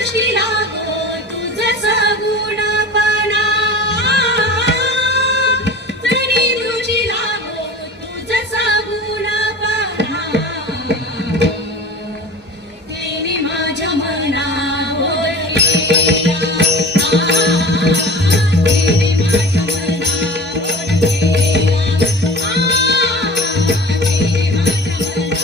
दृष्टीला गो तुझं गुणपणा जरी दृष्टीला गो तुझं गुणपणा तेने माझ्या मना बोललेला तेने माझ्या मना बोललेला तेने माझ्या मना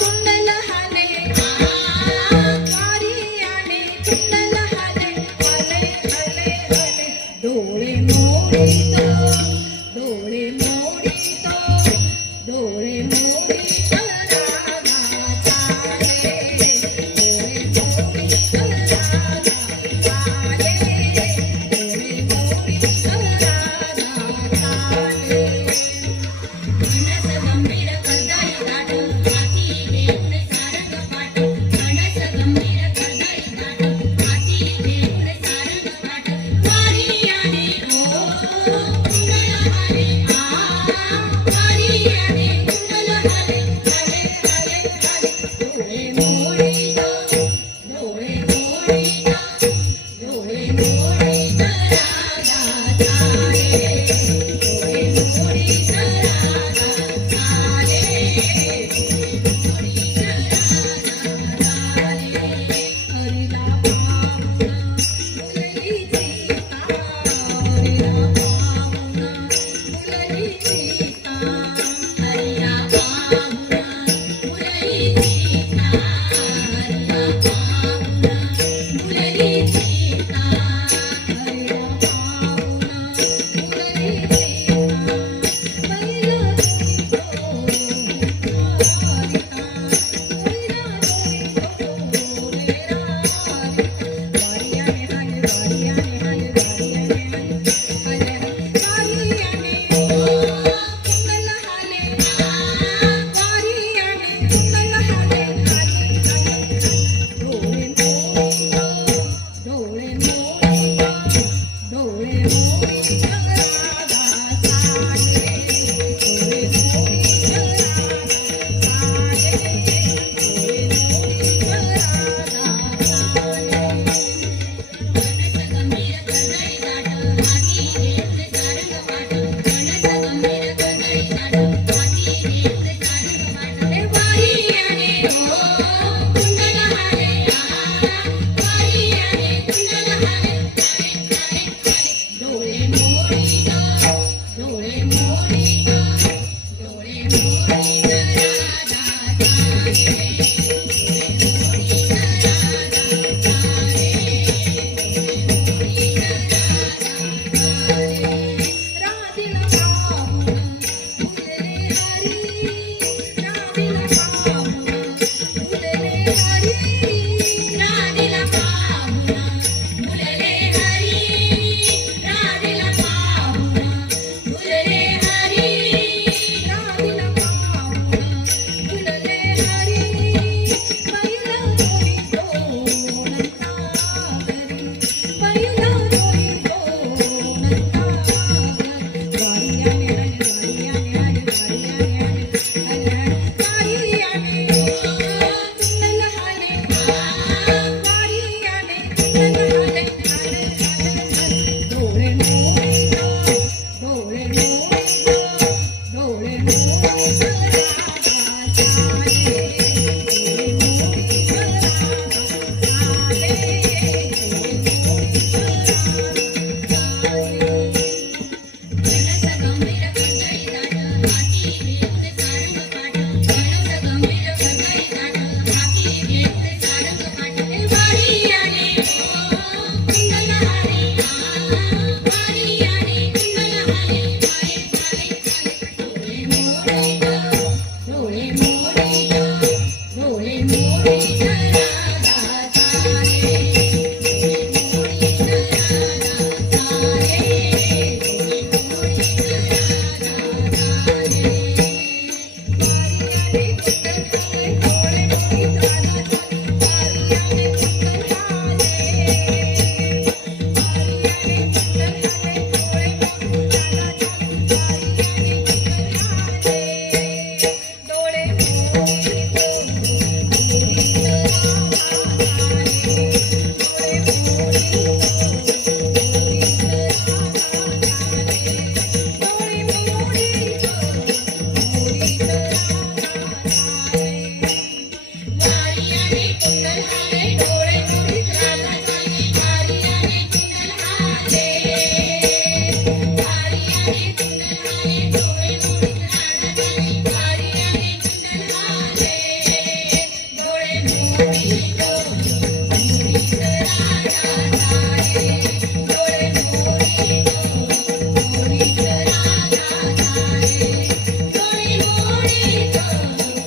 कुंडल हाले वारी आले कुंडल हाले हाले हाले हाले डोळे मोडीत डोळे मोडीत डोळे मोडीत राधा चाले डोळे मोडीत राधा चाले डोळे मोडीत राधा चाले मनस गंभीर करदाई दाट हाती घेऊन सारंग पाट मनस गंभीर करदाई दाट हाती घेऊन सारंग पाट वारी आले कुंडल हाले वारी आले कुंडल हाले हाले हाले हाले डोळे मोडीत डोळे मोडीत डोळे मोडीत राधा चाले डोळे मोडीत राधा चाले मोडीत राधा चाले हरिला पाहुणा मुरली सीता हरिला पाहुणा मुरली सीता हरिया पाहुणा मुरली सीता हरिया पाहुणा मुरली सीता हरिला पाहुणा मुरली सीता बैला डोळे मोडी राधा चाले डोळे मोडी राधा चाले डोळे मोडी राधा चाले मनस गंभीर करदाई दाट हाती घेऊन सारंग पाट मनस गंभीर करदाई दाट हाती घेऊन सारंग पाट हे वारी आले कुंडल हाले वारी आले कुंडल हाले हाले हाले हाले डोळे मोडीत डोळे मोडीत डोळे मोडीत राधा चाले डोळे मोडीत राधा चाले राधीला पाहुणा मुरली हरी राधीला पाहुणा मुरली हरी राधेला पाहुणा मुरले हरी राधेला पाहुणा मुरले हरी राधीला पाहुणा ग